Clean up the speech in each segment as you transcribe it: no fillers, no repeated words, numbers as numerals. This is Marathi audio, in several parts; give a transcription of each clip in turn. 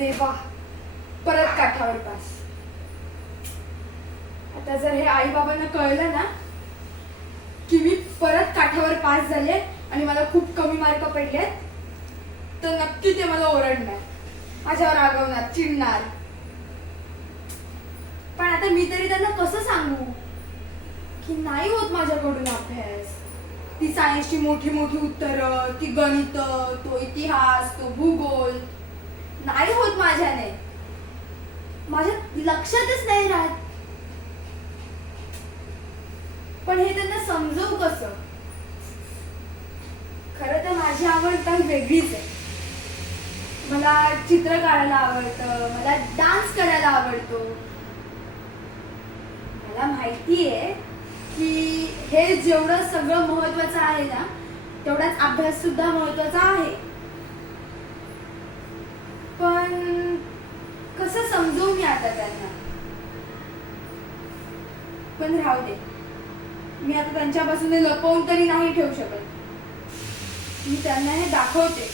देवा, परत काठावर पास. आता जर हे आई बाबांना कळलं ना की मी परत काठावर पास झाले आणि मला खूप कमी मार्क पडलेत, तर नक्की ते मला ओरडणार, माझ्यावर रागवणार, चिडणार. पण आता मी तरी त्यांना कसं सांगू की नाही होत माझ्याकडून अभ्यास. ती सायन्सची मोठी मोठी उत्तरं, ती गणित, तो इतिहास, तो भूगोल नाही होत माझ्याने, माझ्या लक्षातच नाही राहत. पण हे त्यांना समजवू कसं? खरं तर माझी आवड काही वेगळीच आहे. मला चित्र काढायला आवडतं, मला डान्स करायला आवडतो. मला माहिती आहे की हे जेवढं सगळं महत्वाचं आहे ना, तेवढाच अभ्यास सुद्धा महत्वाचा आहे. पण कसं समजवू मी आता त्यांना? पण राहू दे, मी आता त्यांच्यापासून लपवून तरी नाही ठेवू शकत. मी त्यांना हे दाखवते.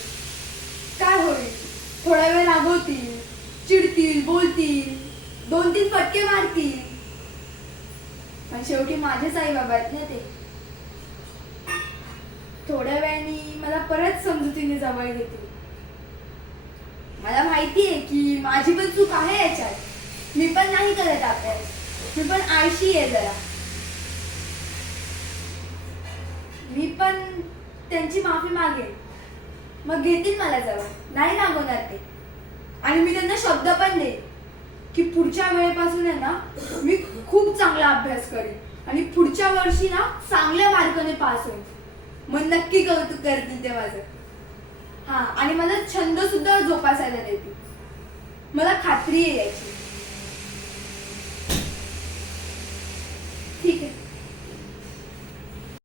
काय होईल, थोडा वेळ रागवतील, चिडतील, बोलतील, 2-3 फटके मारतील, पण शेवटी माझेच आई बाबा आहेत ना ते. थोड्या वेळाने मला परत समजुतीने जवळ घेतील. मला माहिती आहे की माझी पण चूक आहे याच्यात. मी पण नाही करत अभ्यास, मी पण आळशी आहे जरा. मी पण त्यांची माफी मागेन, मग घेतील मला जवळ, नाही रागवणार ते. आणि मी त्यांना शब्द पण देईन की पुढच्या वेळेपासून आहे ना मी खूप चांगला अभ्यास करीन आणि पुढच्या वर्षी ना चांगल्या मार्काने पास होईल. मग नक्की कौतुक करतील ते माझं. हा, आणि मला छंद सुद्धा जोपासायला देतील, मला खात्री आहे याची.